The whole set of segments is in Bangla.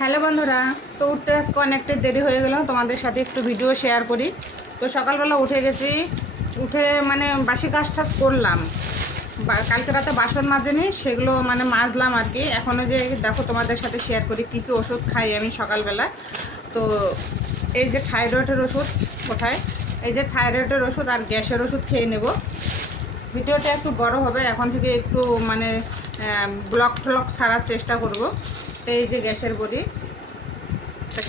হ্যালো বন্ধুরা, তো উঠতে আজকে অনেকটা দেরি হয়ে গেল, তোমাদের সাথে একটু ভিডিও শেয়ার করি। তো সকালবেলা উঠে গেছি, উঠে মানে বাসি কাজ টাজ করলাম। কালকে রাতে বাসন মাজেনি, সেগুলো মানে মাজলাম আর কি। এখনও যে দেখো তোমাদের সাথে শেয়ার করি কী কী ওষুধ খাই আমি সকালবেলা। তো এই যে থাইরয়েডের ওষুধ, কোথায় এই যে থাইরয়েডের ওষুধ আর গ্যাসের ওষুধ খেয়ে নেব। ভিডিওটা একটু বড় হবে, এখন থেকে একটু মানে ব্লগ ট্লগ ছাড়ার চেষ্টা করব। তো এই যে গ্যাসের বড়ি,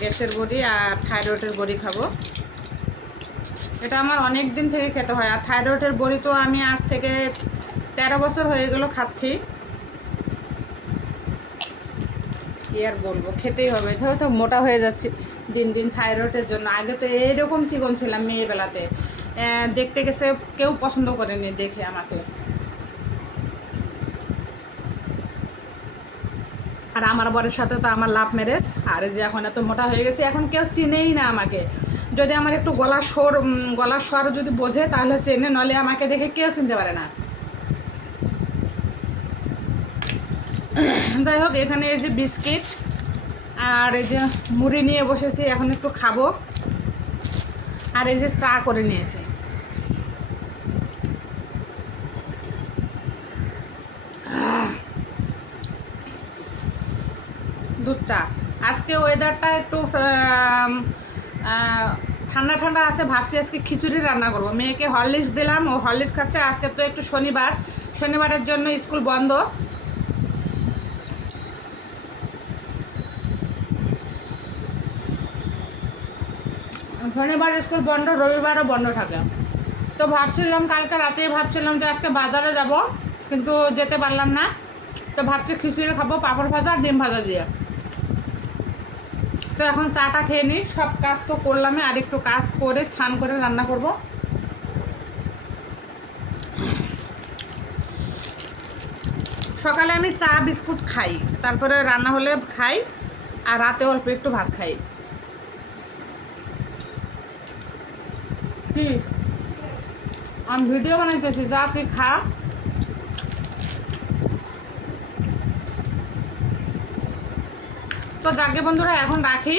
গ্যাসের বড়ি আর থাইরয়েডের বড়ি খাবো। এটা আমার অনেক দিন থেকে খেতে হয়। আর থাইরয়েডের বড়ি তো আমি আজ থেকে 13 বছর হয়ে গেল খাচ্ছি। কি আর বলবো, খেতেই হবে। ধরো তো মোটা হয়ে যাচ্ছি দিন দিন থাইরয়েডের জন্য। আগে তো এইরকম চিকন ছিলাম মেয়েবেলাতে, দেখতে গেছে কেউ পছন্দ করেনি দেখে আমাকে। আর আমার বরের সাথে তো আমার লাভ ম্যারেজ। আর যে এখন এত মোটা হয়ে গেছে, এখন কেউ চিনেই না আমাকে। যদি আমার একটু গলার স্বর যদি বোঝে তাহলে চেনে, নলে আমাকে দেখে কেউ চিনতে পারে না। যাই হোক, এখানে এই যে বিস্কিট আর এই যে মুড়ি নিয়ে বসেছি, এখন একটু খাবো। আর এই যে চা করে নিয়েছি। দুধ চা। আজকে ওয়েদারটা একটু ঠান্ডা ঠান্ডা আছে, ভাবছি আজকে খিচুড়ি রান্না করবো। মেয়েকে হরলিক্স দিলাম, ও হরলিক্স খাচ্ছে। আজকে তো একটু শনিবারের জন্য স্কুল বন্ধ। শনিবার স্কুল বন্ধ, রবিবারও বন্ধ থাকে। তো ভাবছিলাম কালকে রাতেই ভাবছিলাম যে আজকে বাজারে যাব, কিন্তু যেতে পারলাম না। তো ভাবছি খিচুড়ি খাবো পাঁপড় ভাজা আর ডিম ভাজা দিয়ে। তো এখন চাটা খেয়ে নিই। সব কাজ তো করলামই, আর একটু কাজ করে স্নান করে রান্না করব। সকালে আমি চা বিস্কুট খাই, তারপরে রান্না হলে খাই, আর রাতে অল্প একটু ভাত খাই। কি আমি ভিডিও বানাইতেছি, যা তুই খা। তো যাকে বন্ধুরা এখন রাখি।